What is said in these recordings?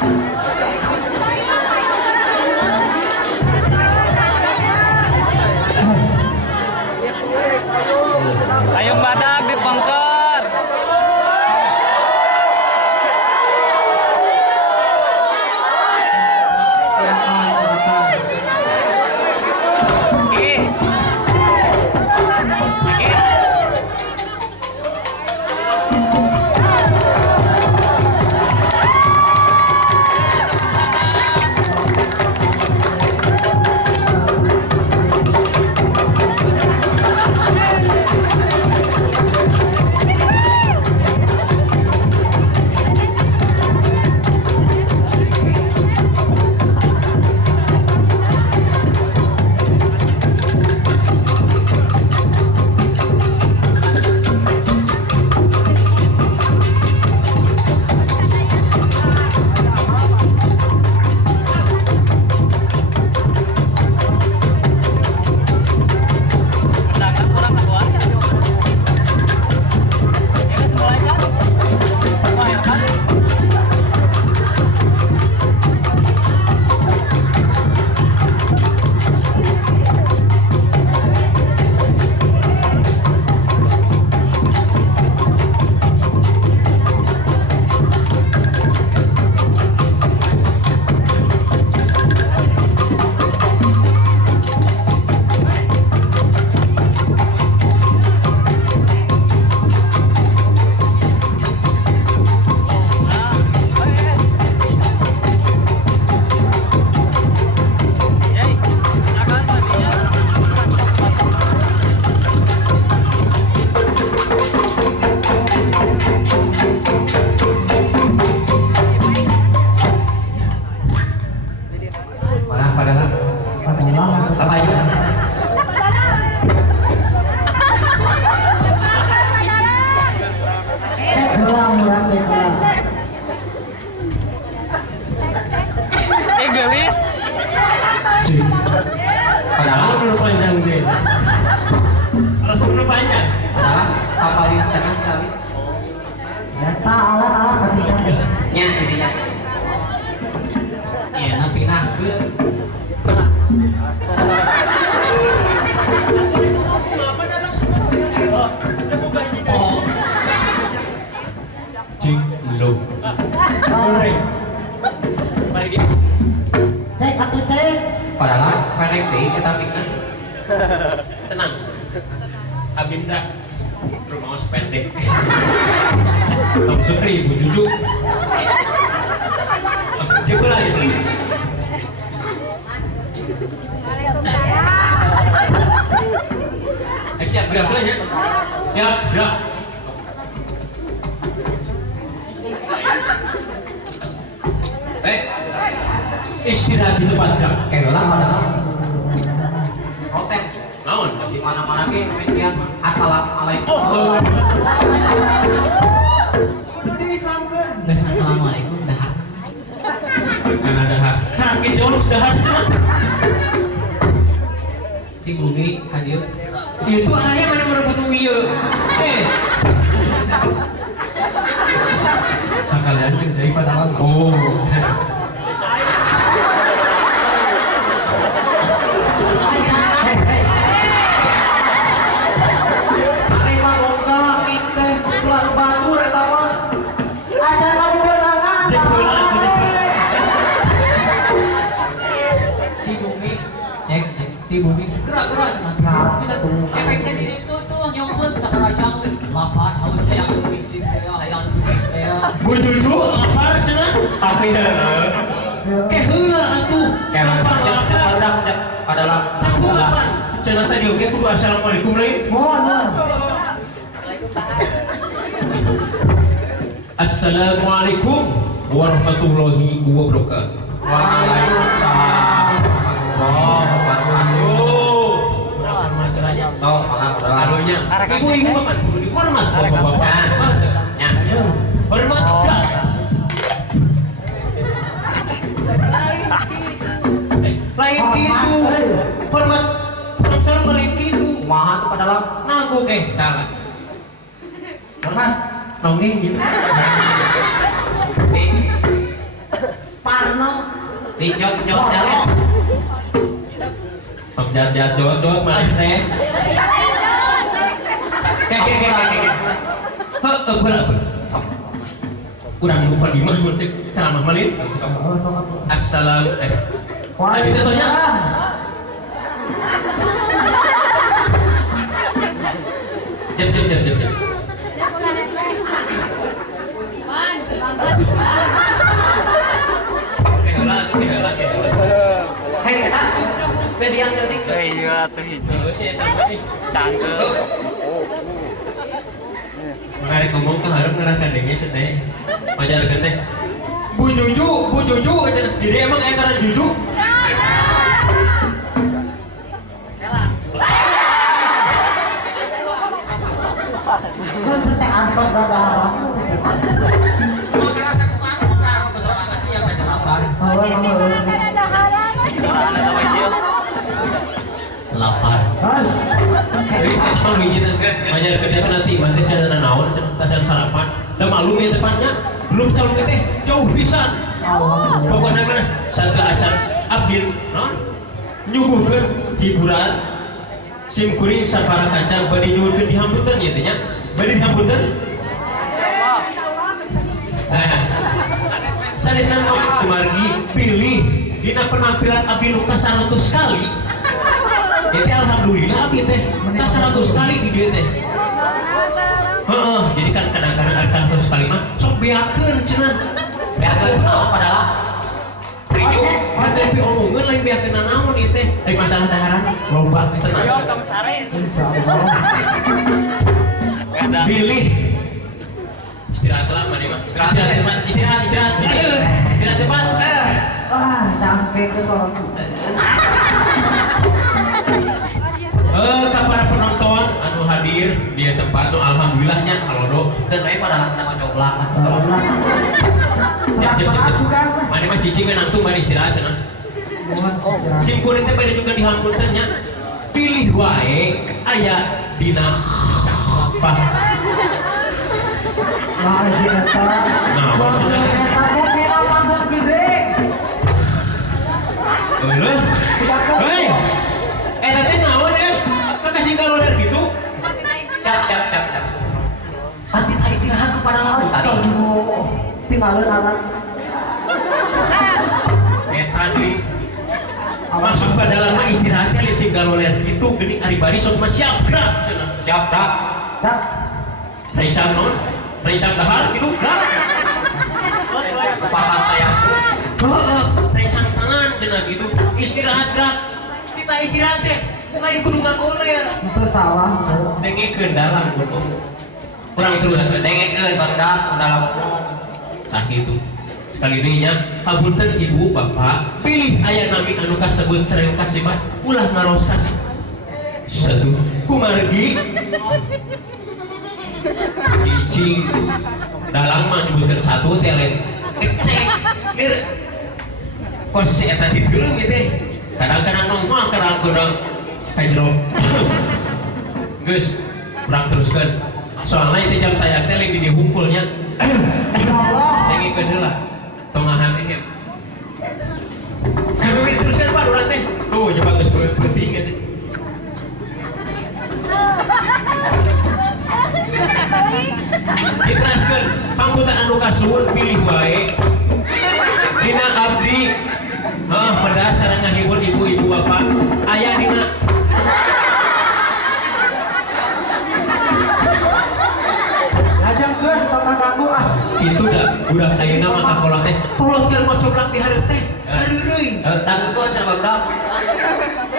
Ayung badak dipengker. Ih. Lagi. Undangan kurang keluar. Ya kan semulai kan? Wah, ya kan? Yey, silakan tadinya. Mana padahal apa aja? Gelis. Padahal Dulu panjang deh. Harus dulu panjang. padahal kapal di tengah sekali. Eta alat-alat tapi kan Nya jadinya. Iya, tapi nah ke. Oh. Cing lu. Goreng. Mari dia. cek atuh cek. Padahal pendek deh kita pikir. Tenang. Abinda. Rumah mas pendek. Tom Sukri, Bu Juju. Coba lagi beli. Siap gerak dulu ya. Siap gerak. Istirahat di tempat gerak. Lah padahal. Protes. Naon? Di mana-mana ke media assalamualaikum. Oh, Kudu diislamkeun. Guys, assalamualaikum dah. kan ada hak. Sakit jauh sudah harus cenah. Di bumi kan dia. Itu anaknya mana merebut ieu. Sakalian kan jadi padahal. Oh. Ari mah boga kita pulang batur eta mah. Acan mah beunangan. Cek heula aku cek heula. Di bumi cek di bumi gerak cenah. Efek tadi itu tuh nyumput sakarajang lapar haus hayang fisik saya hayang bis saya. Bu Juju lapar cenah. Tapi dah. Heula atuh. Lapar lapar. Padahal Cek heula pan. Cenah tadi oge kudu assalamualaikum deui. Mohon. Assalamualaikum warahmatullahi wabarakatuh. Waalaikumsalam. Oh, Oh, malah Karunya. Ibu bapak kudu dihormat bapak-bapak. Ya. Hormat dah. Lain gitu. Hormat pacar lain gitu. Kumaha tuh padahal Nago salah. hormat Nongeng gitu. Dijot jalan. Jat jot manis teh. Kurang lupa di mah cek ceramah malin. Assalam Waalaikumsalam. Jam. Hei, eta beda yang cerdik. Iya tuh itu. Sanggul. Mengarik ngomong tuh harus ngerangkan dengnya seteh. Majarkan teh. Bu Juju, jadi emang ayah karena Juju. Kan sete angkot dadah. Soalnya sama dia. Lapar. Jadi emang begini, majarkan dia nanti nanti cara naon, tasan sarapan. Dan malu ya tepatnya, belum calon kita jauh pisan. Pokoknya mana satu acan abdil, nyuguhkan hiburan. Sim kuring sapara kacang bade nyuguhkan dihambutan ya tanya, bade dihambutan. Nah, sanesna kumargi pilih dina penampilan abdi nu ka 100 kali. Jadi alhamdulillah abdi teh ka 100 kali di dieu teh. Heeh, jadi kan kadang-kadang ada 100 kali mah sok beakeun cenah. Beakeun naon padahal. Riyu, tapi omongan lain beakeun naon ieu teh. Ai masalah daharan loba tenang. Yo tong sare. Ada. Pilih istirahat lah mana mah. Istirahat tempat, istirahat. Ayo, istirahat tempat. Sampai ke sono. Ka para penonton anu hadir di tempat nu alhamdulillahnya halodo. Keun we padahal sama coblak. Serak-serak. Mana mah cicing we nangtung bari istirahat cenah. Simkuring teh bade juga dihampunkeun nya. Pilih wae aya dina apa. Nah, si eta. Eta kira panggung gede. Eueuh. Hei. Eta teh naon ya? Ka kasih kaloler gitu. Siap. Hati tak istirahat kepada lawan tadi. Tinggalin anak. Eta deui. Maksud pada lama istirahatnya li sing kaloler gitu geuning ari bari sok mah siap gerak cenah. Siap gerak. Dak. Rencang naon? Rencang dahar gitu gerak. Kepapat saya. Heeh, rencang tangan cenah gitu. Istirahat gerak. Kita istirahat teh lain kudu ngagoler. Itu salah. Dengekeun dalam kudu. Kurang terus dengekeun barudak dalam tah gitu. Sekali ini nya hapunten ibu bapak pilih aya nami anu kasebut sareng kasimat ulah ngaros kasih. Satu kumargi cicing dalang mah nyebutkeun satu teh lain cek kos si eta diteuleum ieu teh kadang-kadang nongol kadang-kadang kajero geus urang teruskeun soalnya itu jam tayang teh lain di dieu hungkulnya dengekeun heula tong ngahamikeun sampai diteruskeun Pak urang teh tuh coba geus penting teh diteraskeun pangkutan anu kasuhun pilih wae dina abdi pedar sareng ngahibur ibu-ibu bapak aya dina Lajang geus sama ganggu ah. itu dah budak ayeuna mah kakolot teh kolot keur mah coblak di hareup teh areureuy tangguh cenah barudak.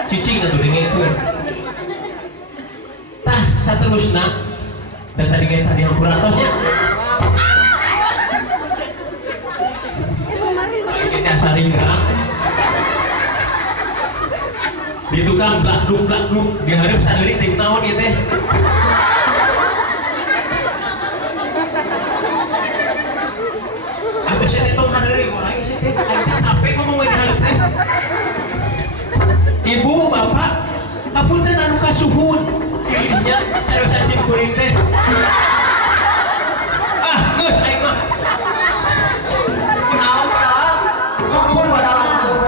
cicing atuh dengekeun tah saterusna dan tadi kayak tadi yang kuratosnya kita saringan di tukang blak-bluk diharap sadari tim naon ya teh aku sih teh tong hadari mulai sih teh aing capek ngomong we diharap teh ibu bapak hapunten anu kasuhun pilihnya carosan sim kuring teh geus aing mah Ngomong pada langsung.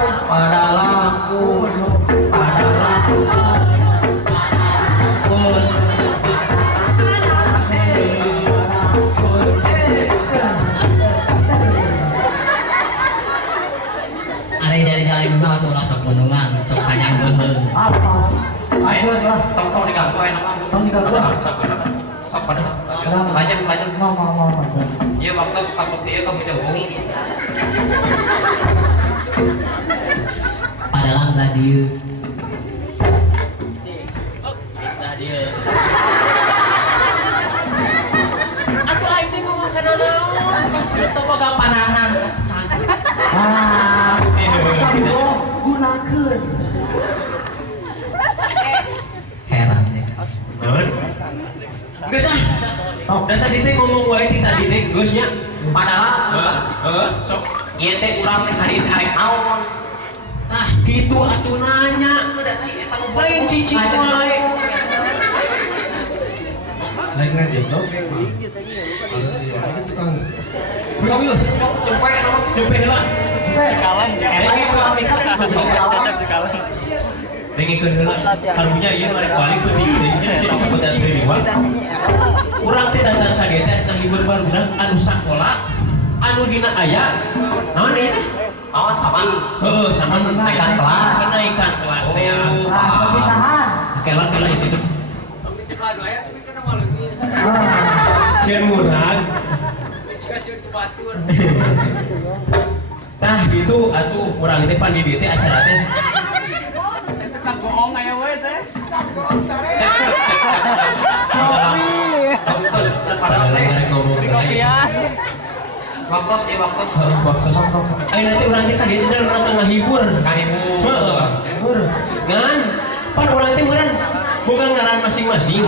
Ayo, Bener lah. tong diganggu ayo nama. Tong diganggu. Sok pada. Lanjut. Mau. Iya waktu takut dia kamu jauh. Padahal nggak dia. Nah dia. Aku aing teh ngomong kana naon? Pas itu boga pananan. Ah, gunakeun. Heran deh. Naon? Geus ah. Dan tadi teh ngomong wae ti tadi teh geus nya. Padahal sok ieu teh urang teh kali karek naon. Ah, gitu atuh nanya. Udah sih eta nu Lain cicing wae. Lain ngajeblok kayak mah. Ada tukang Sok yeuh. Jempe heula. Dengikeun heula. Karunya ieu balik balik penting teh si dokter deui wa. Urang teh datang ka dieu teh nang libur barudak anu sakola anu dina aya naon ieu teh? Awan sama. Heeh, sama naikkan kelas teh ya. Perpisahan. Kela itu tuh. Cekal doa ya, tapi kan malu nih. Jen murah. Dikasih ke batur. Tah gitu atuh urang teh pan di dieu teh acara teh. Tak bohong aya we teh. Padahal teh Ngarek ngomong Kopi ya. waktu sih waktu. waktu. Ayo nanti urang teh ka dieu teh urang teh ngahibur. Kahibur. Heeh. Ngan pan urang teh meureun boga ngaran masing-masing.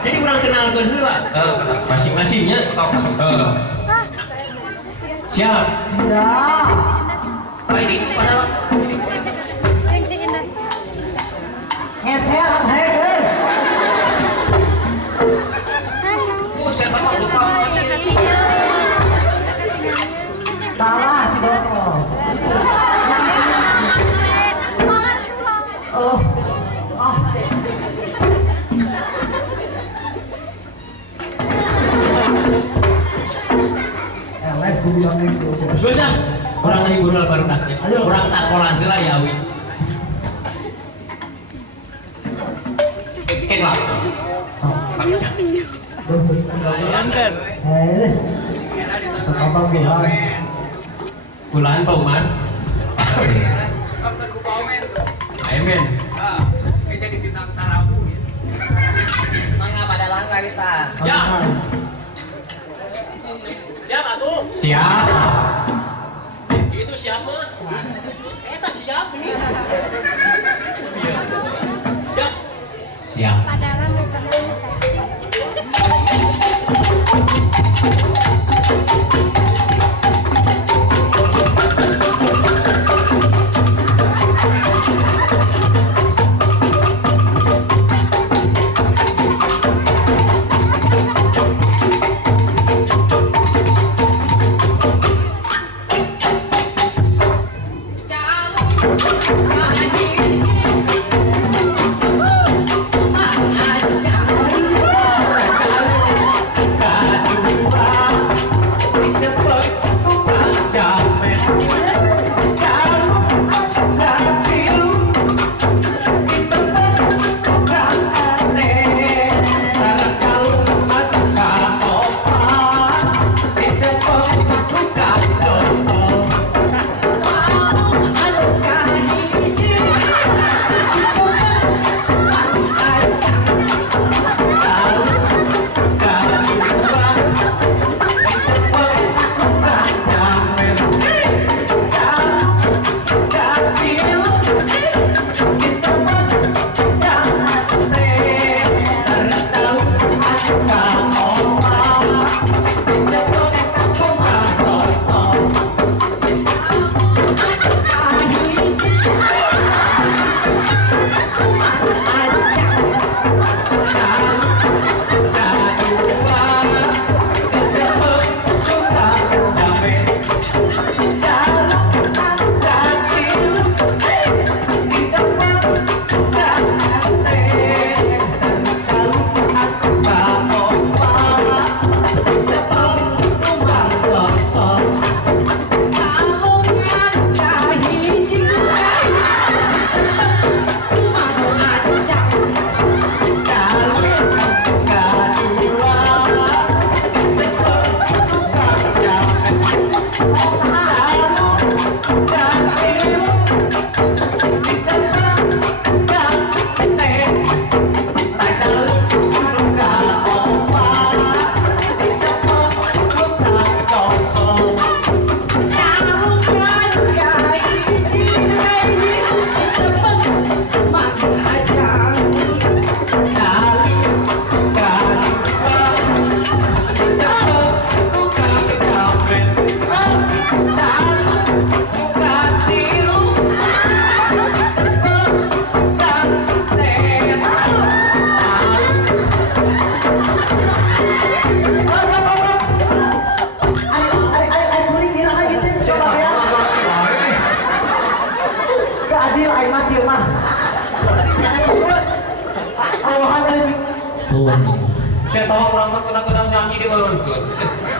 Jadi urang kenalkeun heula masing-masingnya. Sok. Siap. Ya. Lain itu padahal. Ngeser heuh. Saya tak lupa. Salah si Dono. Oh. Ah. Eleh ku bilang gitu. Geus ah. Urang ngahibur baru daknya. Urang takolan heula ya awi. Bikin lah. Langgar. Apa bilang? Kulaan Pak Umar. Kamu ku komen. Ayo men. Ah, kayak jadi bintang tarabu gitu. Mangga pada langgar kita. Ya. Siap atuh. Siap. Itu siapa? Eta siap ini. Siap. Siap.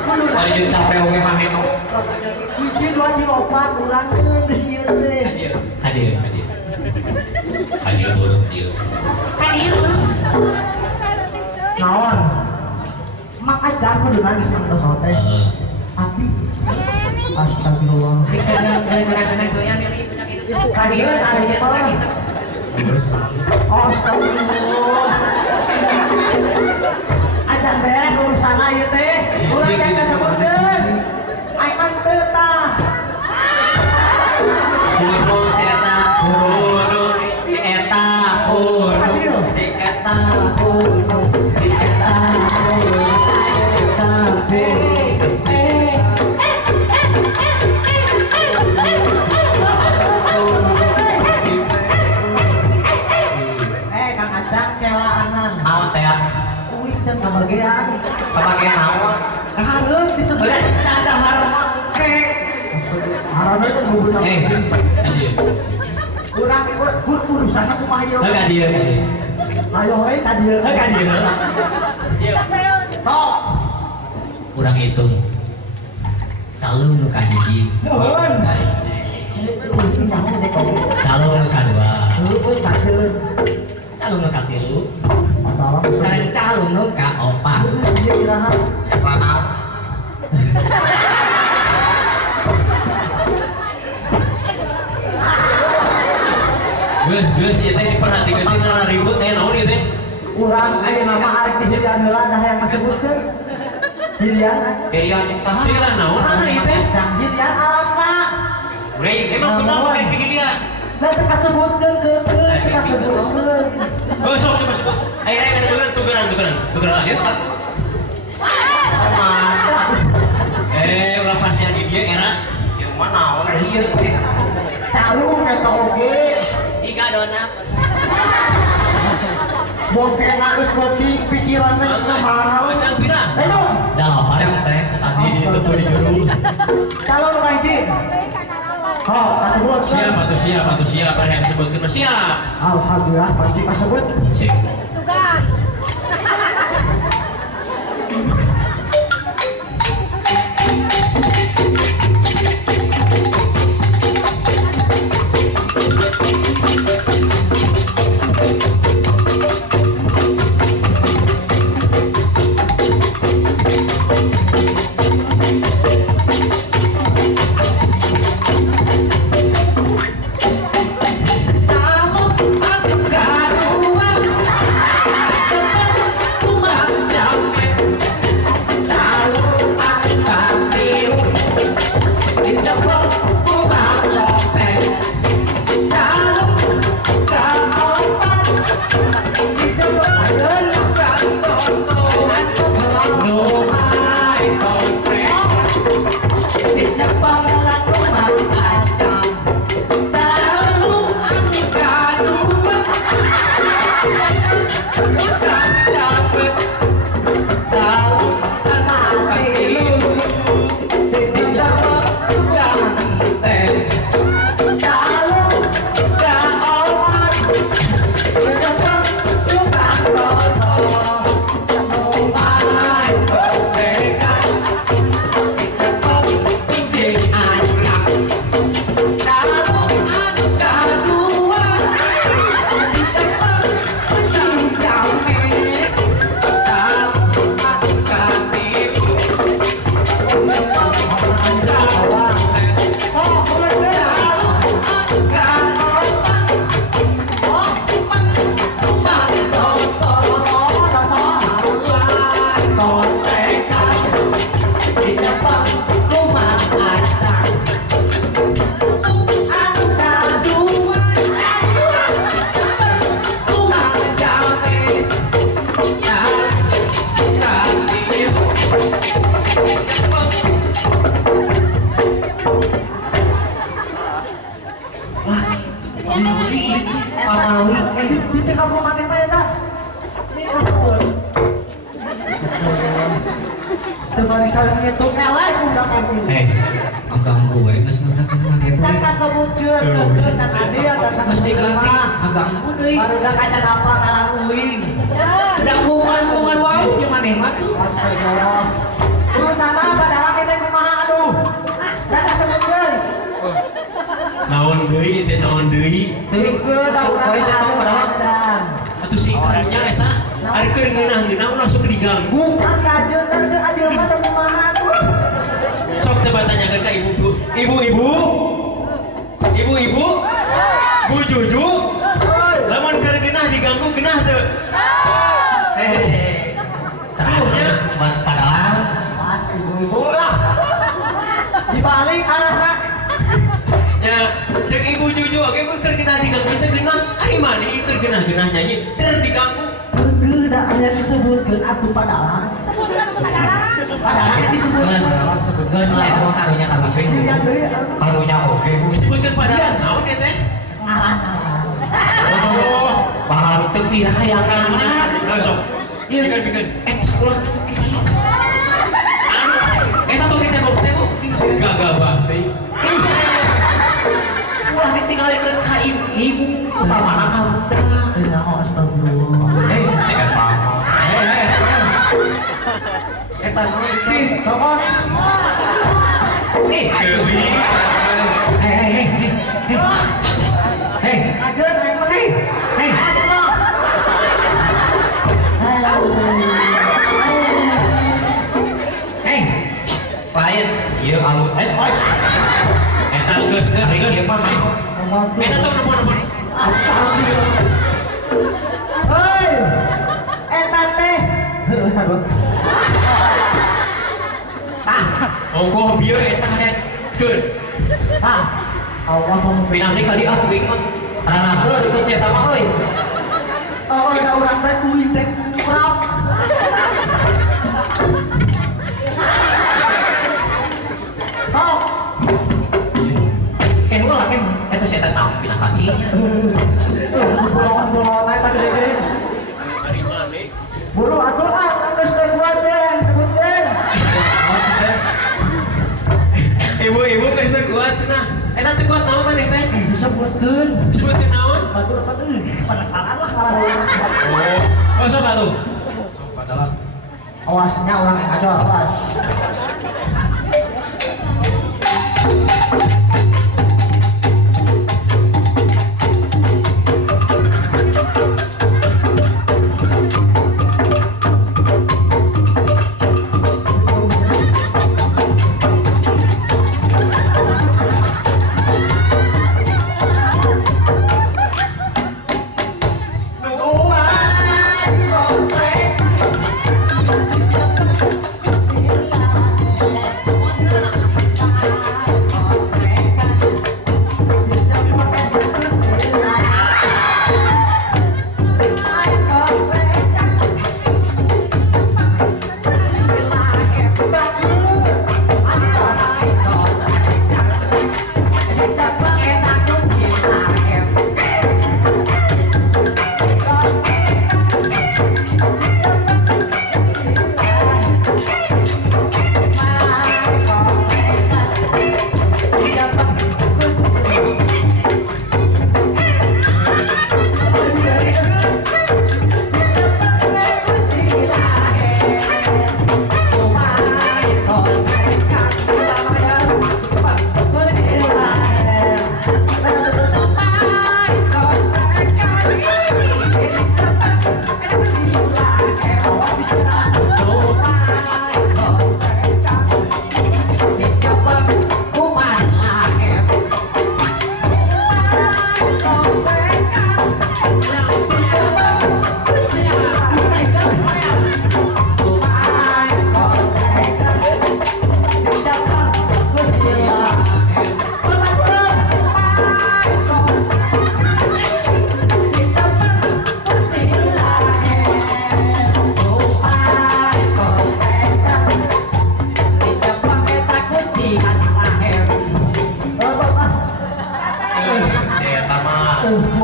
Ari geus capek oge mah itu. Hiji dua tiga opat urang geus ieu teh. Hadir. Hadir turun hadir. Naon? Mak aja kudu nangis mang dosa teh. Tapi astagfirullah. Gara-gara goyang dari penyakit itu. Kadieu ada apa? Astagfirullah. Ajan beres urusan ieu teh. Urang teh kasebutkeun. Ai mah teu tah. Burung si eta, burung si eta, burung si eta, burung si eta, burung si eta. Kang Ajan kelaanan. Naon teh? Uing teh kabagean. Kepakean naon? Kahareun disebut Cada harma oke. Harana teh hubungan. Hadir. Urang urusan kumaha ieu? Hadir. Ayo we ka dieu. Tok. Urang hitung. Calung nu kahiji. Nuhun. Calung nu kadua. Heueuh kajeun. Calung nu katilu. Tolong Sareng calung nu kaopat. ieu iraha. Panau. Geus ieu teh diperhatikeun teh sana ribut teh naon ieu teh? Urang aya nama arek dihilian heula dah yang masebutkeun. Hilian. Pilihan yang saha? Pilihan naon ana ieu teh? Jang hilian alatna. Urang Emang kunaon make pilihan? Da teu kasebutkeun keukeun, teu kasebutkeun. Oh, sok coba sebut. Ayo tukeran. Ayo. Ulah pasien di dia era. yang mana? Iya, Calung eta oge. jika donat. Bongkeng geus beuti pikiran teh kumaha. Macam pira? Ayo. Dah pares teh tadi itu tuh di juru. Calung nu kahiji. Oh, kasebutkeun. Siap, ada yang sebutkeun mah siap. Alhamdulillah pasti kasebut. Cek. Calung aku kadua. Dicekal rumah teh mah eta. Ini kapur. Teu bari sareng ngitung eleh budak ini. Agak gue, mas udah kena Kan pakai kasebutkeun keukeun dan ade ada Mesti ganti, agak gue deh. Baru udah kaca apa ngaran uing. Udah bungan wow gimana mah tuh? Astagfirullah. Urusan apa deui teh naon deui. Teuing ke tahu padahal. Atuh si karunya eta ari keur ngeunah-ngeunah langsung diganggu. Kajeun teh adil mah teh kumaha tuh. Sok teh tanyakeun ka ibu. Ibu-ibu. Ibu-ibu. Bu Juju. Lamun keur geunah diganggu geunah teu. Seharusnya buat padahal Ibu lah. Dibalik arahna. Ya, cek ibu Juju oge mun keur geunah diganggu teh geunah. Ari maneh ieu keur geunah-geunah nyanyi keur diganggu. Heuh da aya disebutkeun atuh padalang. Padalang disebutkeun. geus lah eta mah karunya kabeh. Dilihat deui Karunya oke. Disebutkeun padahal naon ya teh? ngaran. Oh, Paham teu pirah karunya. hayangan. Sok. Bikin. Eta tuh kita tembok. Gagabah teh. Ulah ditinggalikeun ka ibu pamana kamu. Teu astagfirullah. Sekan paham. Eta Tokon. Hei. Ajeun aing mah. Hei. Hei. Lain. Ieu alus. Eta geus Ieu mah Eta tuh nepon-nepon. Astagfirullah. Hei. Eta teh. Heuh sarua. Ongkoh bieu eta keun. Allah mah pinang di kali aku ingat. Ranakeun di kunci eta mah euy. oh da urang teh kuy teh kurap. Tok. Ulah eta si eta naon pinang kali. Bolongan-bolongan aja tadi gede. Ari maneh. Buru atuh geus teh kuat teh sebutkeun. Ibu-ibu geus teu kuat cenah. Eta teu kuat naon maneh teh? Disebutkeun. Disebutkeun naon? Batur apa tuh? Penasaran lah kalau Oh, sok atuh. Padahal awasnya orang yang aja awas.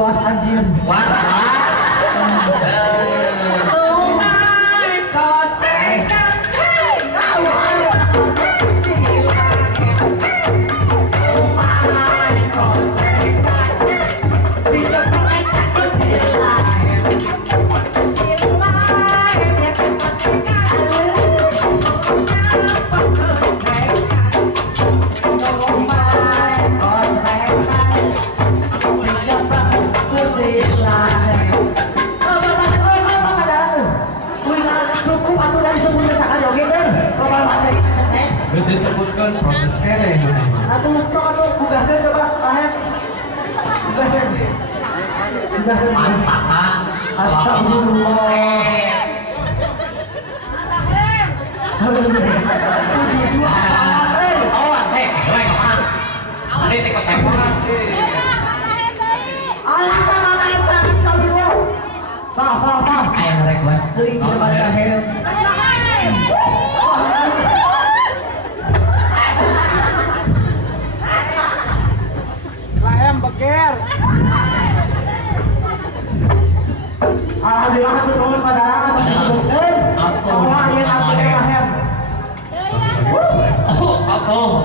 puas anjir. Puas, geus disebutkeun protes kere mana. Atuh sok atuh gugahkeun coba Lahem. Gugahkeun. Gugahkeun. Mantakan. Astagfirullah. Ini teko sekolah. Alah kana eta astagfirullah. Sal. Aya request deui cenah Lahem. Alhamdulillah atuh nuhun padahal atuh disebutkeun. Bahwa ieu artinya Lahem. Oh, atuh.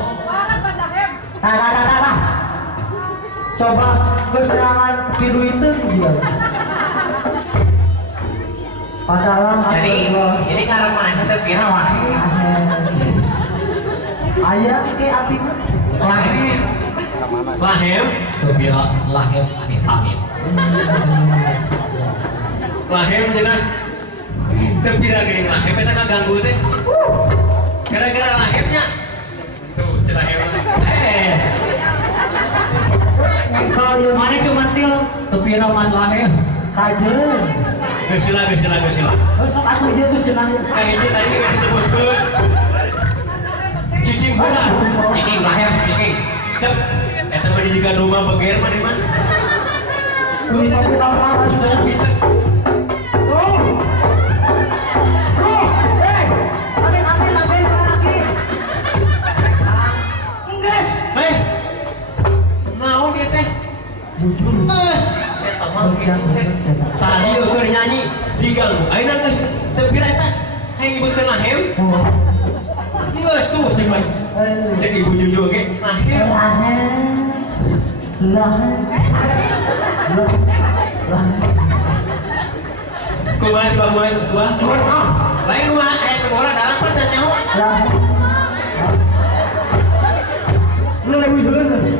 Nah. Coba geus neangan pidu itu dia. Padahal Jadi karena mana teh pira wae. Aya ini artinya Lahem. Lahem, Teu pira Lahem amit-amit. lahem cenah. Teu pira geuning lahem eta kaganggu teh. Gara-gara lahemnya. Tuh, cenah hem. kalau Mana cuma til teu pira man Lahem. kajeun. Geus sila. Terus sok atuh ieu geus geunah. Kahiji tadi geus disebutkeun. Cicing heula. Cicing Lahem, cicing. Cep. Eta mah di jiga rumah beger mah di mana? Lu tapi lama sudah Pitek. Amin lagi. Enggeus. Hei. Naon dia teh? Geus. Tadi keur nyanyi diganggu. Ayeuna geus teu pira eta. Hayang nyebutkeun lahem. Geus tuh cing mah. Cek ibu Juju ge lahem. Kumaha coba mulai gua. Lain kumaha aya bola dalam pan can nyaho. Lu lebih dulu.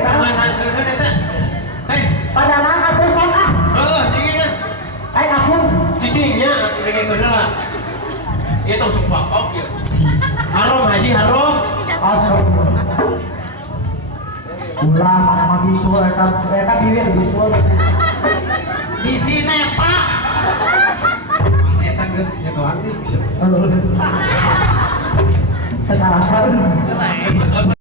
Tangan hankeun eta. Padahal atuh sok ah. Heuh, dingingan. Apun. Cicingnya dinginkeun lah. Ieu tong sok pakok ieu. Harom haji harom. Astagfirullah. Ulah mana bisul eta bibir bisul. Di sini Pak. Eta geus nyekoan nih. Kekerasan.